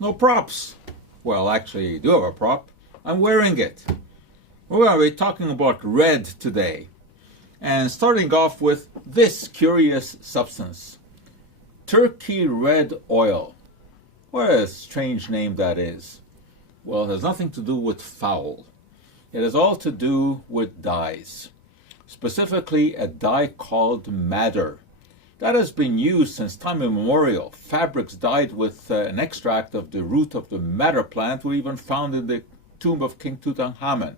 No props. Well, actually, I do have a prop. I'm wearing it. We're going to be talking about red today. And starting off with this curious substance. Turkey red oil. What a strange name that is. Well, it has nothing to do with foul. It has all to do with dyes. Specifically, a dye called madder. That has been used since time immemorial. Fabrics dyed with an extract of the root of the madder plant were even found in the tomb of King Tutankhamun.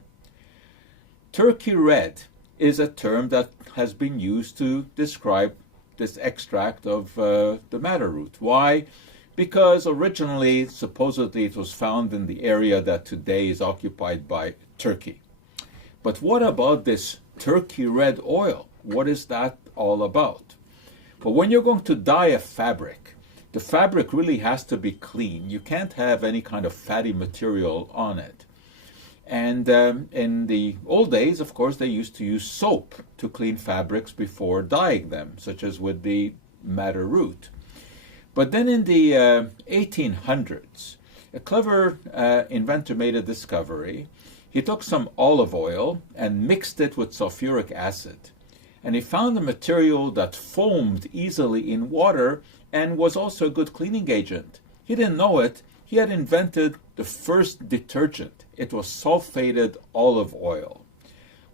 Turkey red is a term that has been used to describe this extract of the madder root. Why? Because originally, supposedly, it was found in the area that today is occupied by Turkey. But what about this turkey red oil? What is that all about? Well, when you're going to dye a fabric, the fabric really has to be clean. You can't have any kind of fatty material on it. And in the old days, of course, they used to use soap to clean fabrics before dyeing them, such as with the madder root. But then in the 1800s, a clever inventor made a discovery. He took some olive oil and mixed it with sulfuric acid. And he found a material that foamed easily in water and was also a good cleaning agent. He didn't know it. He had invented the first detergent. It was sulfated olive oil.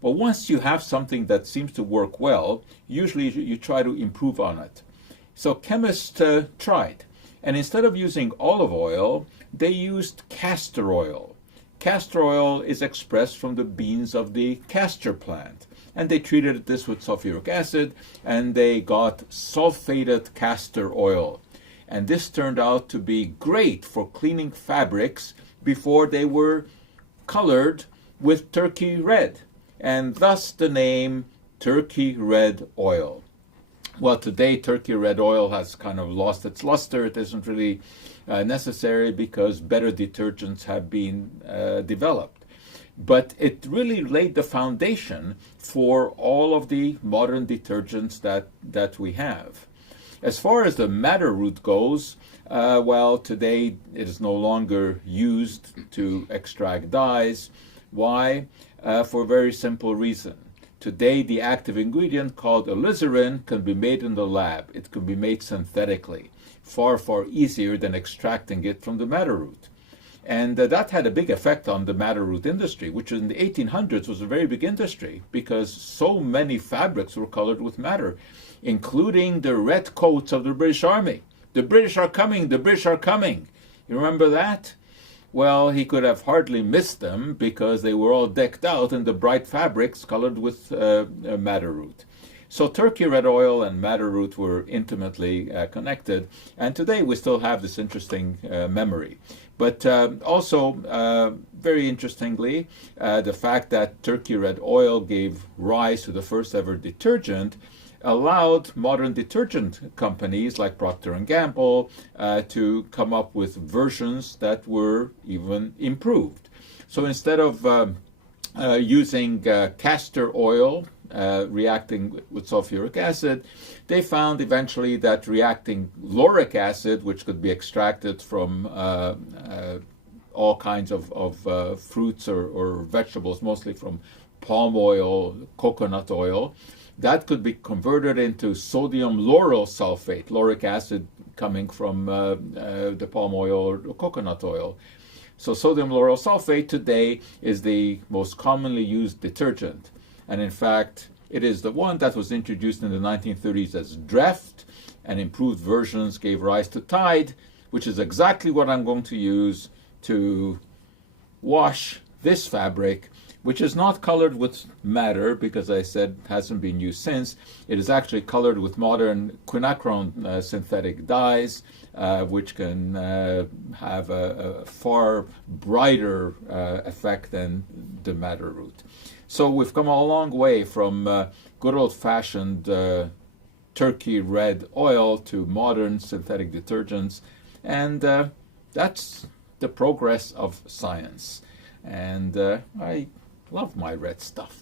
Well, once you have something that seems to work well, usually you try to improve on it. So chemists tried. And instead of using olive oil, they used castor oil. Castor oil is expressed from the beans of the castor plant. And they treated this with sulfuric acid, and they got sulfated castor oil. And this turned out to be great for cleaning fabrics before they were colored with turkey red. And thus the name turkey red oil. Well, today turkey red oil has kind of lost its luster. It isn't really necessary because better detergents have been developed. But it really laid the foundation for all of the modern detergents that we have. As far as the madder root goes, well, today it is no longer used to extract dyes. Why? For a very simple reason. Today, the active ingredient called alizarin can be made in the lab. It can be made synthetically, far, far easier than extracting it from the madder root. And that had a big effect on the madder root industry, which in the 1800s was a very big industry because so many fabrics were colored with madder, including the red coats of the British Army. The British are coming, the British are coming. You remember that? Well, he could have hardly missed them because they were all decked out in the bright fabrics colored with madder root. So turkey red oil and madder root were intimately connected, and today we still have this interesting memory. But also, very interestingly, the fact that turkey red oil gave rise to the first ever detergent allowed modern detergent companies like Procter & Gamble to come up with versions that were even improved. So instead of using castor oil reacting with sulfuric acid, they found eventually that reacting lauric acid, which could be extracted from all kinds of fruits or vegetables, mostly from palm oil, coconut oil, that could be converted into sodium lauryl sulfate, lauric acid coming from the palm oil or coconut oil. So sodium lauryl sulfate today is the most commonly used detergent. And in fact, it is the one that was introduced in the 1930s as Dreft, and improved versions gave rise to Tide, which is exactly what I'm going to use to wash this fabric, which is not colored with madder because I said hasn't been used since. It is actually colored with modern quinacridone synthetic dyes, which can have a far brighter effect than the madder root. So we've come a long way from good old-fashioned turkey red oil to modern synthetic detergents, and that's the progress of science. And I love my red stuff.